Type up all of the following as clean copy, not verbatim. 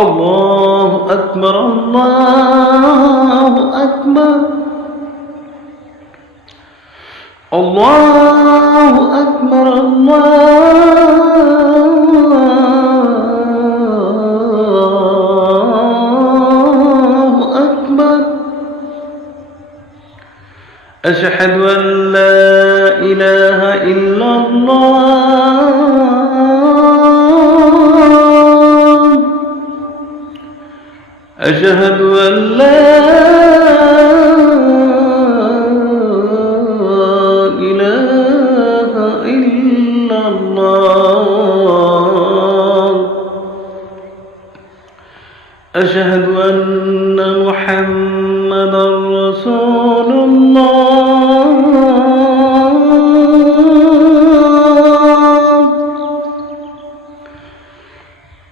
الله أكبر الله أكبر الله أكبر الله أكبر أشهد أن لا إله إلا الله أشهد أن لا إله إلا الله أشهد أن محمدا رسول الله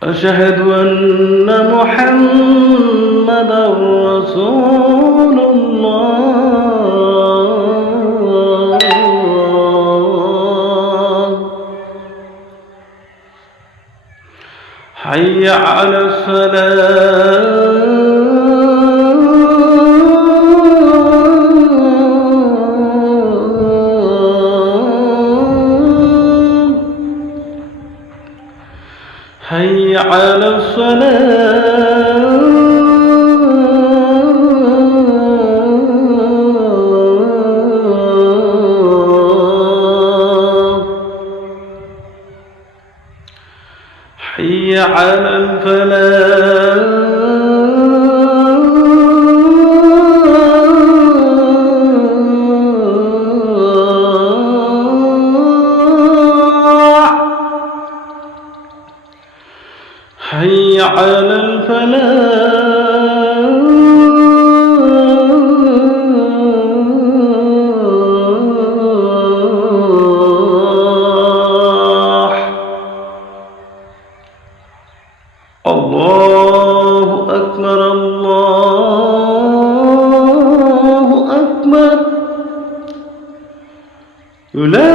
أشهد أن محمدا رسول الله حي على الصلاة حي على الصلاة حي على الفلاح حي على الفلاح الله أكبر الله أكبر لا